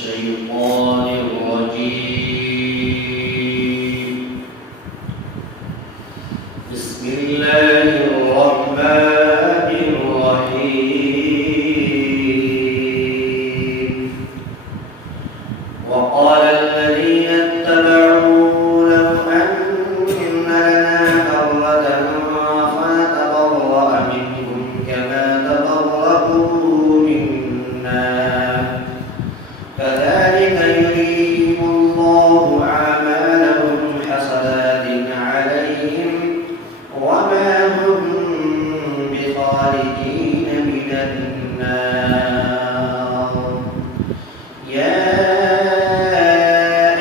الشيطان الرجيم. بسم الله الرحمن الرحيم. وقال الذين اتبعوا لو أن لنا كرة فنتبرأ منهم كما تبرأوا منا كذلك يريهم الله أعمالهم حسرات عليهم وما هم بخارجين من النار. يا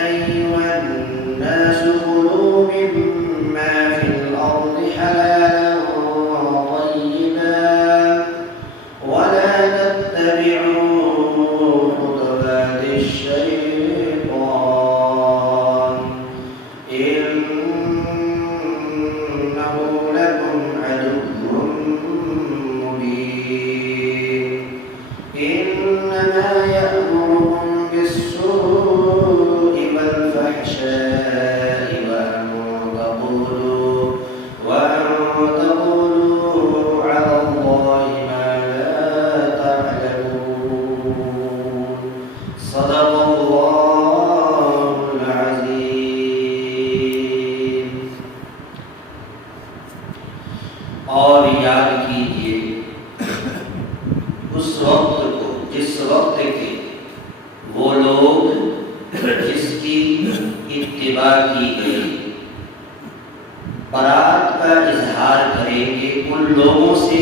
أيها الناس كلوا مما في الأرض حلالا طيبا ولا تتبعوا خطوات الشيطان إنه لكم عدو مبين. إنما يأمركم بالسوء والفحشاء وأن تقولوا على الله ما لا تعلمون. صدق الله العظيم. اور یاد کیجیے اس وقت کو جس وقت کے وہ لوگ جس کی اتباع کی گئی برات کا اظہار کریں گے ان لوگوں سے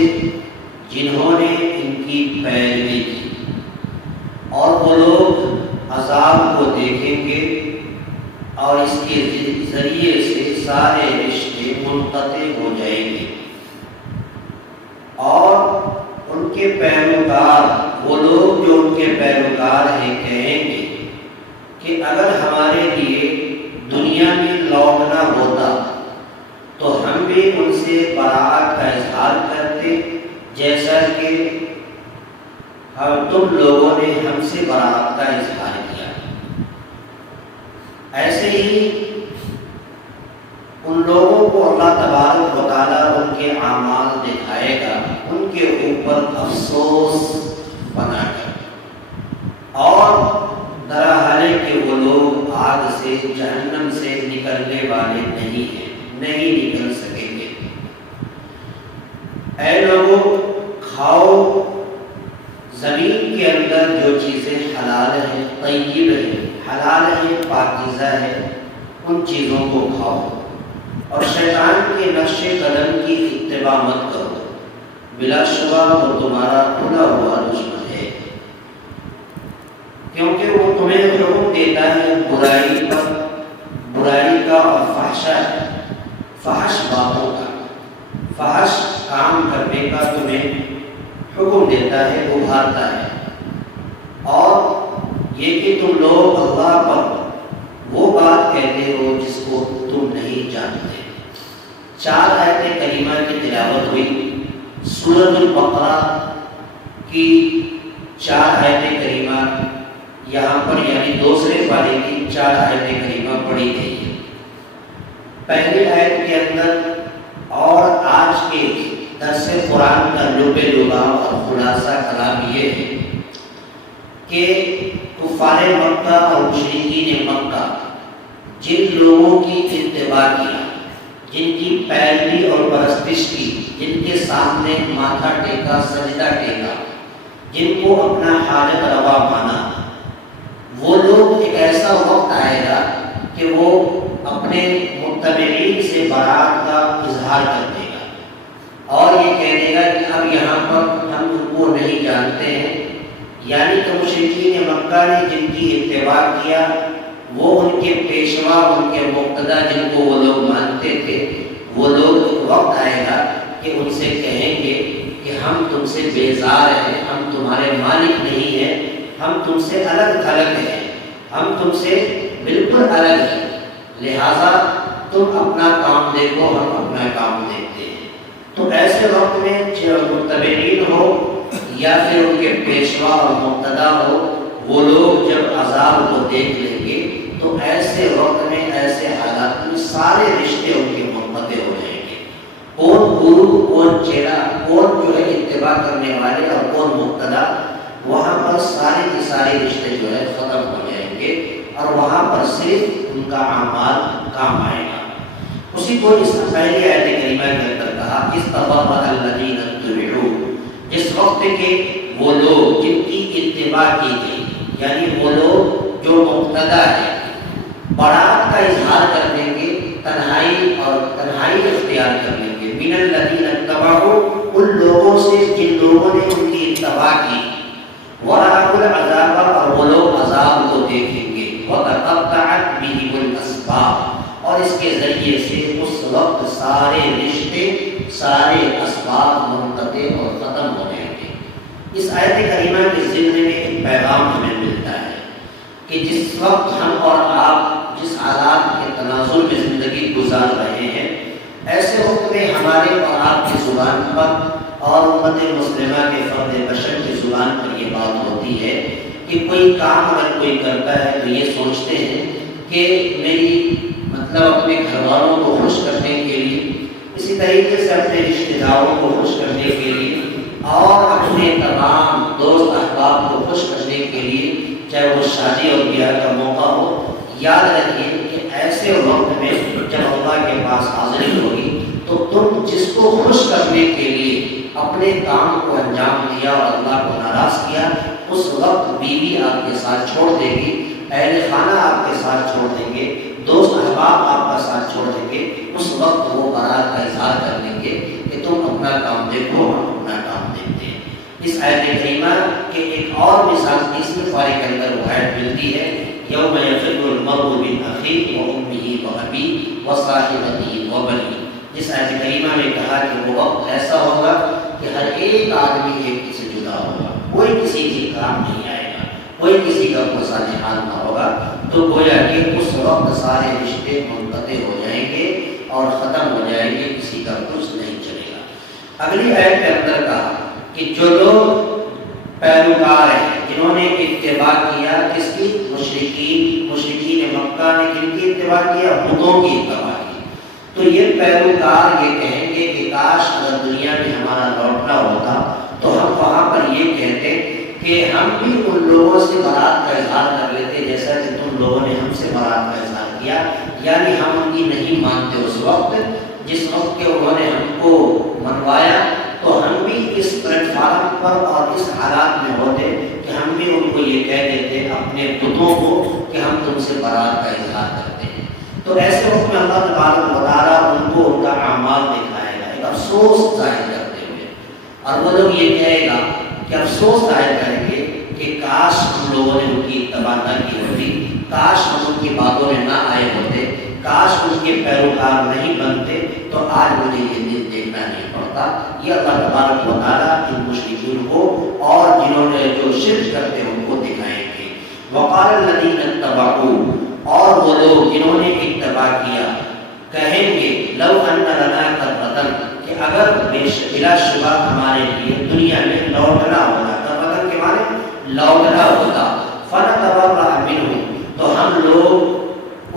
جنہوں نے ان کی پیروی کی، اور وہ لوگ عذاب کو دیکھیں گے اور اس کے ذریعے سے سارے رشتے منقطع ہو جائیں گے، اور ان کے پیروکار وہ لوگ جو ان کے پیروکار ہیں کہیں گے کہ اگر ہمارے لیے دنیا میں لوٹنا ہوتا تو ہم بھی ان سے براءت کا اظہار کرتے جیسا کہ تم لوگوں نے ہم سے براءت کا اظہار کیا۔ ایسے ہی ان لوگوں کو اللہ تبارک و تعالیٰ ان کے اعمال دکھائے گا، ان کے اوپر افسوس بنا کر، اور درحالے کہ وہ لوگ آگ سے جہنم سے نکلنے والے نہیں ہیں، نہیں نکل سکیں گے۔ اے لوگوں، کھاؤ زمین کے اندر جو چیزیں حلال ہیں، طیب ہیں، حلال ہیں، پاکیزہ ہیں، ان چیزوں کو کھاؤ، اور شیطان کے نقش قدم کی اتباع مت کرو، بلا شبہ وہ تمہارا کھلا ہوا دشمن ہے، کیونکہ وہ تمہیں حکم دیتا ہے برائی کا اور فحش باتوں کا، فحش کام کرنے کا تمہیں حکم دیتا ہے، ابھارتا ہے، اور یہ کہ تم لوگ اللہ پر وہ بات کہتے ہو جس کو تم نہیں جانتے۔ 4 آیت کریمہ کی تلاوت ہوئی، سورۃ البقرہ کی 4 آیت کریمہ یہاں پر یعنی دوسرے پارے کی 4 آیت کریمہ پڑھی گئی ہے۔ پہلی آیت کے اندر اور آج کے درس قرآن کا لب لباب اور خلاصہ کلام یہ ہے کہ کفار مکہ اور مشرکین مکہ جن لوگوں کی اتباع کیا، جن کی پیروی اور پرستش کی، جن کے سامنے ماتھا ٹیکا، سجدہ ٹیکا، جن کو اپنا حاجت روا مانا، وہ لوگ ایک ایسا وقت آئے گا کہ وہ اپنے متبعین سے برات کا اظہار کر دے گا اور یہ کہہ دے گا کہ اب یہاں پر ہم ان کو نہیں جانتے ہیں، یعنی کہ مشرکین مکہ نے جن کی اتباع کیا وہ ان کے پیشوا، ان کے مقتدی جن کو وہ لوگ مانتے تھے، وہ لوگ ایک وقت آئے گا کہ ان سے کہیں گے کہ ہم تم سے بیزار ہیں، ہم تمہارے مالک نہیں ہیں، ہم تم سے الگ تھلگ ہیں، ہم تم سے بالکل الگ ہیں، لہذا تم اپنا کام دیکھو، ہم اپنا کام دیکھتے ہیں۔ تو ایسے وقت میں متبعین ہو یا پھر ان کے پیشوا اور مقتدا ہو، وہ لوگ جب عذاب کو دیکھ لیں گے تو ایسے وقت میں ایسے حالات میں سارے رشتے ان کے منقطع ہو جائیں گے. کون گرو کون چیلا کون جو ہے اتباع کرنے والے اور کون مقتدا، وہاں پر سارے کے سارے رشتے جو ہے ختم ہو جائیں گے اور وہاں پر صرف ان کا اعمال کام آئے گا. اسی کو اس پہلی آیت کریمہ کے اندر کہا استبرأ الذین اتبعوا، جس وقت کے وہ لوگ جن کی اتباع کی گئی، یعنی وہ لوگ جو مقتدا ہے، برات کا اظہار کر دیں گے، تنہائی اختیار کر لیں گے، من الذین اتبعوا، ان لوگوں سے جن لوگوں نے ان کی اتباع کی، ورأوا العذاب، اور وہ لوگ عذاب کو دیکھیں گے، وتقطعت بهم الاسباب، اور اس کے ذریعے سے اس وقت سارے رشتے سارے اسباب منقطع اور ختم ہو جائیں گے. اس آیت کریمہ کے ذمے میں ایک پیغام ہمیں ملتا ہے کہ جس وقت ہم اور آپ جس حالات کے تناظر میں زندگی گزار رہے ہیں، ایسے وقت میں ہمارے اور آپ کی زبان پر اور امت مسلمہ کے فرد بشر کی زبان پر یہ بات ہوتی ہے کہ کوئی کام اگر کوئی کرتا ہے تو یہ سوچتے ہیں کہ میری اپنے گھر والوں کو خوش کرنے کے لیے، اسی طریقے سے اپنے رشتہ داروں کو خوش کرنے کے لیے اور اپنے تمام دوست احباب کو خوش کرنے کے لیے، چاہے وہ شادی اور بیاہ کا موقع ہو، یاد رکھیے کہ ایسے وقت میں جب اللہ کے پاس حاضری ہوگی تو تم جس کو خوش کرنے کے لیے اپنے کام کو انجام دیا اور اللہ کو ناراض کیا، اس وقت بیوی آپ کے ساتھ چھوڑ دے گی، اہل خانہ آپ کے ساتھ چھوڑ دیں گے، دوست احباب آپ کا ساتھ چھوڑ دیں گے. اس وقت وہ برات کا اظہار کر دیں گے کہ تم اپنا کام دیکھو، ہم اپنا کام دیکھتے ہیں. اس آیت کریمہ کے ایک اور مثال تیسری پارے کے اندر وہ آیت ملتی ہے یوم یفر المرء من اخیہ وامہ وابیہ وصاحبتہ وبنیہ. اس آیت کریمہ میں کہا کہ وہ وقت ایسا ہوگا کہ ہر ایک آدمی ایک سے جدا ہوگا، کوئی کسی کے کام نہیں آئے گا، کوئی کسی کا کوئی صالحان نہ ہوگا. تو گویا کہ اس وقت سارے رشتے منقطع ہو جائیں گے اور ختم ہو جائیں گے، کسی کا کچھ نہیں چلے گا. اگلی آیت کے اندر کہا کہ جو لوگ پیروکار ہیں، جنہوں نے اتباع کیا کس کی؟ مشرکین مکہ نے کن کی اتباع کیا؟ بتوں کی اتباع کی. تو یہ پیروکار یہ کہیں گے کہ کاش اگر دنیا میں ہمارا لوٹنا ہوتا تو ہم وہاں پر یہ کہتے کہ ہم بھی ان لوگوں سے برات کا اظہار کر لیتے جیسا کہ تم لوگوں نے ہم سے برات کا اظہار کیا. یعنی ہم ان کی نہیں مانتے اس وقت، جس وقت کہ انہوں نے ہم کو منوایا تو ہم بھی اس پلیٹ فارم پر اور اس حالات میں ہوتے کہ ہم بھی ان کو یہ کہہ دیتے اپنے بتوں کو کہ ہم تم سے برات کا اظہار کرتے ہیں. تو ایسے وقت میں اللہ تبارک و تعالیٰ ان کو ان کا اعمال دکھائے گا، ایک افسوس ظاہر کرتے ہوئے، اور وہ لوگ یہ کہے گا کہ افسوس ظاہر کریں گے کہ کاش ہم لوگوں نے ان کی اتباع نہ کی ہوتی، کاش ہم ان کی باتوں میں نہ آئے ہوتے، کاش ان کے پیروکار نہیں بنتے تو آج مجھے یہ دن دیکھنا نہیں پڑتا. یہ اللہ تبارک و تعالیٰ ان مشرکین کو اور جنہوں نے جو شرک کرتے ہیں ان کو دکھائیں گے. وقال الذین اتبعوا، اور وہ لوگ جنہوں نے اتباع کیا کہیں گے لو ان لنا کرۃ، کہ اگر بلا شبہ ہمارے لیے دنیا میں لوٹنا ہوتا، کرۃ کے معنی لوٹنا ہوتا، فنتبرأ منہم، تو ہم لوگ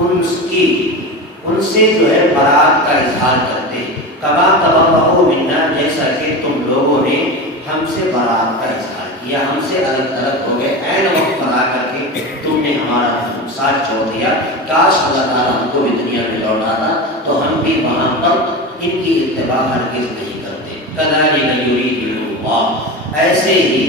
ان سے جو ہے برات کا اظہار کرتے، کما تبرؤوا منا، جیسا کہ تم لوگوں نے ہم سے برات کا اظہار کیا، ہم سے الگ الگ ہو گئے، عین وقت پر آ کر کے تم نے ہمارا ساتھ چھوڑ دیا. کاش اللہ تعالیٰ ہم کو بھی دنیا میں لوٹاتا تو ہم بھی وہاں پر ان کی اتباع ہرگز نہیں کرتے. کذالک یریٖد اللہ، ایسے ہی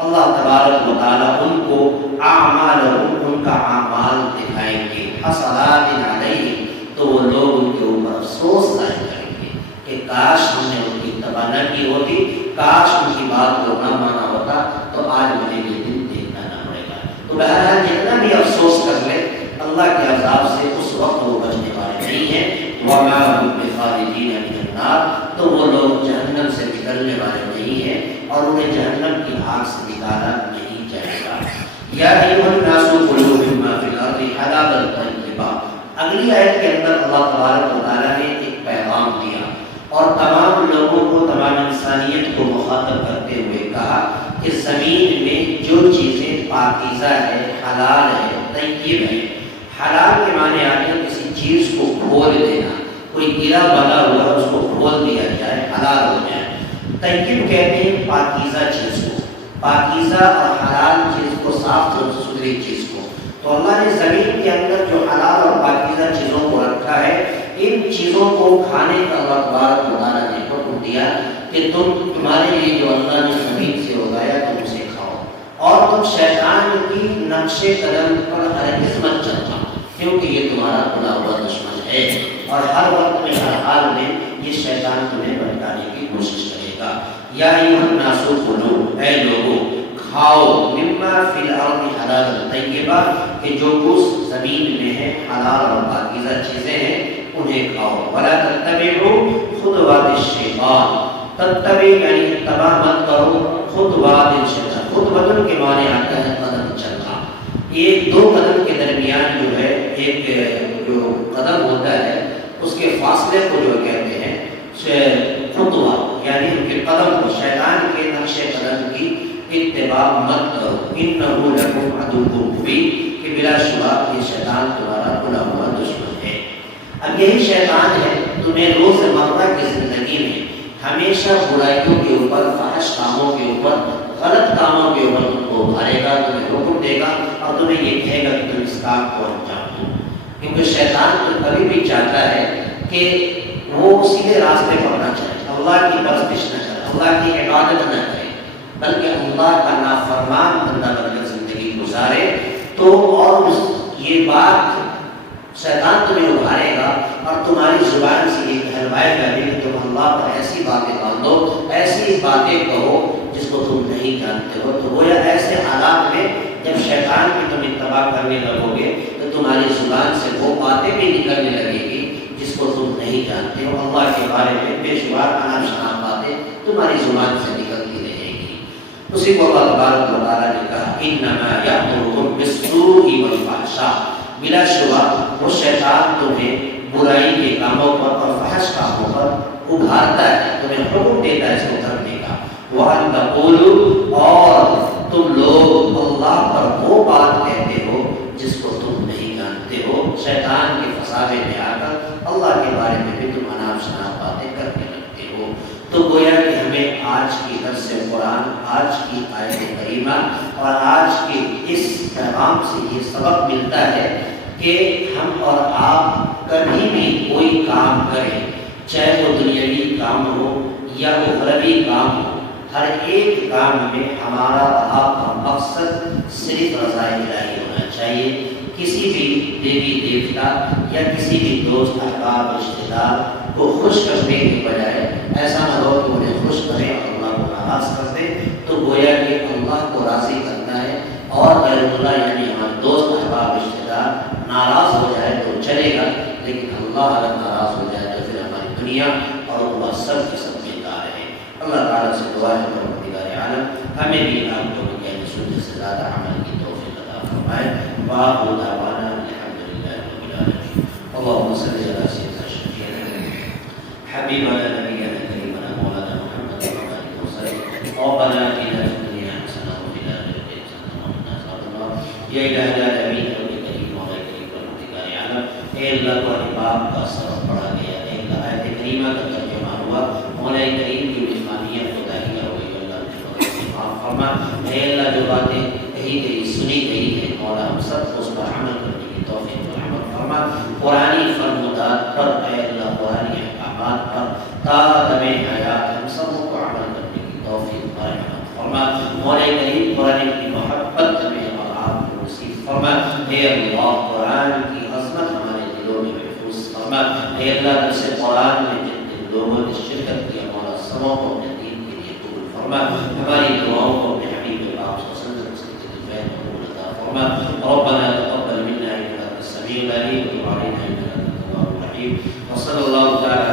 اللہ تبارک و تعالیٰ ان کو اعمالهم، ان کا اعمال دکھائیں گے، حسرات علیہم، تو وہ لوگ ان کے اوپر افسوس ظاہر کریں گے کہ کاش ہم نے ان کی اتباع نہ کی ہوتی، کاش ان کی بات کو نہ مانا ہوتا تو آج مجھے یہ دن دیکھنا نہ پڑے گا. تو بہرحال جتنا بھی افسوس کر لے اللہ کے عذاب سے اس وقت وہ بچنے والے نہیں ہیں. وَمَا هُمْ بِخَارِجِينَ مِنَ النَّارِ، تو وہ لوگ جہنم سے نکلنے والے نہیں ہیں اور انہیں جہنم کی آگ سے نکالا نہیں جائے گا. یا ایھا الناس کلوا مما فی الارض حلالا طیبا. اگلی آیت کے اندر اللہ تبارک و تعالیٰ نے ایک پیغام دیا اور تمام لوگوں کو، تمام انسانیت کو مخاطب کرتے ہوئے کہا کہ زمین میں جو چیزیں پاکیزہ ہے، حلال ہے، طیب ہے۔ حلال کے معنی آتے ہیں کسی چیز کو کھول دینا، کوئی گرا بنا ہوا اس کو کھول دیا جائے، حلال ہو جائے۔ طیب کہتے ہیں پاکیزہ چیز کو، پاکیزہ اور حلال چیز کو، صاف ستھری چیز کو۔ تو اللہ نے زمین کے اندر جو حلال اور پاکیزہ چیزوں کو رکھا ہے، ان چیزوں کو کھانے کا اللہ تبارک و تعالیٰ نے حکم دیا کہ تمہارے لیے جو اللہ نے زمین سے اگایا تم اسے کھاؤ، اور تم شیطان کی نقش قدم پر ہرگز مت چلنا، کیونکہ یہ تمہارا بڑا ہوا دشمن ہے، اور ہر وقت میں ہر حال میں یہ شیطان تمہیں بھٹکانے کی کوشش کرے گا۔ یا ایھا الناس کلوا، اے لوگو کھاؤ، مما فی الارض حلالا طیبا، کہ جو کچھ زمین میں ہے حلال اور پاکیزہ چیزیں ہیں انہیں کھاؤ۔ ولا تتبعوا خطوات الشیطان، تتبع یعنی اتباع مت کرو خطوات الشیطان، خطوۃ کے معنی آتا ہے قدم چلنا، ایک دو قدم کے درمیان جو ہے ایک جو قدم ہوتا ہے اس کے فاصلے کو جو کہتے ہیں خطوہ، یعنی ان کے قدم کو، شیطان کے نقش قدم کی اتباع مت کرو، انہ لکم عدو مبین، کہ بلا شبہ یہ شیطان تمہارا بھلا ہوا دشمن ہے۔ اب یہی شیطان ہے تمہیں روز مرہ کی زندگی میں ہمیشہ برائیوں کے اوپر، فحش کاموں کے اوپر، غلط کاموں کے اوپر تم کو ابھارے گا، تمہیں حکم دے گا اور تمہیں یہ کہے گا کہ تم اس کام کو انجام دو، کیونکہ شیطان تو کبھی بھی چاہتا ہے کہ وہ سیدھے راستے پر نہ چلے، اللہ کی پرستش نہ کرے، اللہ کی عبادت نہ کرے، بلکہ اللہ کا نافرمان بندہ بن کر زندگی گزارے۔ تو اور یہ بات شیطان تمہیں ابھارے گا اور تمہاری زبان سے یہ کہلوائے گا کہ تم اللہ پر ایسی باتیں باندھو، ایسی باتیں کہو جس کو تم نہیں جانتے ہو۔ تو گویا ایسے حالات میں جب شیطان کی تم اتباع کرنے لگو گے تو تمہاری زبان سے وہ باتیں بھی نکلنے لگے گی جس کو تم نہیں جانتے ہو، اللہ کے بارے میں بے شمار ناشنا باتیں تمہاری زبان سے نکلتی رہے گی۔ اسی کو اللہ تبارک و تعالیٰ نے کہا انما یأمرکم بالسوء والفحشاء، بلا شبہ وہ شیطان تمہیں برائی کے کاموں پر اور فحش کاموں پر ابھارتا ہے، تمہیں حکم دیتا ہے اس کو کرنے کا۔ وَأَن تَقُولُوا، اور تم لوگ اللہ پر وہ بات کہتے ہو جس کو تم نہیں جانتے ہو، شیطان کے فسادے میں آ کر اللہ کے بارے میں بھی تم اناپ شناپ باتیں کرنے لگتے ہو۔ تو گویا کہ ہمیں آج کی درس قرآن، آج کی آیت کریمہ اور آج کے اس پیغام سے یہ سبق ملتا ہے کہ ہم اور آپ کبھی بھی کوئی کام کریں، چاہے وہ دنیاوی کام ہو یا اخروی کام ہو، ہر ایک کام میں ہمارا اور آپ کا مقصد صرف رضا الہی ہونا چاہیے۔ کسی بھی دیوی دیوتا یا کسی بھی دوست احباب رشتہ دار کو خوش کرنے کے بجائے ایسا نہ ہو کہ انہیں خوش کریں اور اللہ کو ناراض کر دیں، تو گویا کہ اللہ کو راضی کرنا ہے، اور غیر اللہ یعنی ہمارے دوست احباب رشتہ دار ناراض ہو جائے تو چلے گا، لیکن اللہ اگر ناراض ہو جائے تو پھر ہماری دنیا اور اللہ سب کے سب بیکار ہے۔ اللہ تعالیٰ سے دعا ہے پروردگار عالم ہمیں بھی آپ لوگوں کے سنت سے زیادہ عمل کی توفیق عطا فرمائے۔ وآخر دعوانا الحمد للہ رب العالمین۔ اللهم صل على سيدنا شفيعنا حبيبنا نبينا كريمنا مولانا محمد وعلى آله وسلم۔ ربنا آتنا في الدنيا حسنة وفي الآخرة حسنة وقنا عذاب النار۔ یا الہ العالمین رب کریم مولا کریم پروردگار عالم، اے اللہ قرآن پاک کا سبق پڑھا گیا، اے اللہ آیت کریمہ کا ترجمہ ہوا، مولا کریم کی عثمانیت کو داہیہ ہوئی، اللہ نے معاف فرما۔ اے اللہ جو باتیں کہی گئی سنی گئی ہے مولا ہم سب کو اس پر عمل کرنے کی توفیق اور عمل فرما۔ قرآنی فرمودات پر اے اللہ، قرآنی احکامات پر تا دم حیات ہم سب کو عمل کرنے کی توفیق اور عمل فرما۔ مولا کریم قرآن کی محبت میں اور آپ کو نصیب فرما۔ اے اللہ قرآن کی عظمت ہمارے دلوں میں محفوظ فرما۔ اے اللہ جس سے قرآن میں جن جن لوگوں نے شرکت کیا مولا سبوں کو اپنے دین کے لیے قبول فرما۔ ہماری دعاؤں کو اپنے حبیب پاک صلی اللہ علیہ وسلم سے دل قبول عطا فرما۔ ربنا تقبل منا انك انت السميع العليم وتب علينا انك انت التواب الرحيم۔ وصلى الله تعالى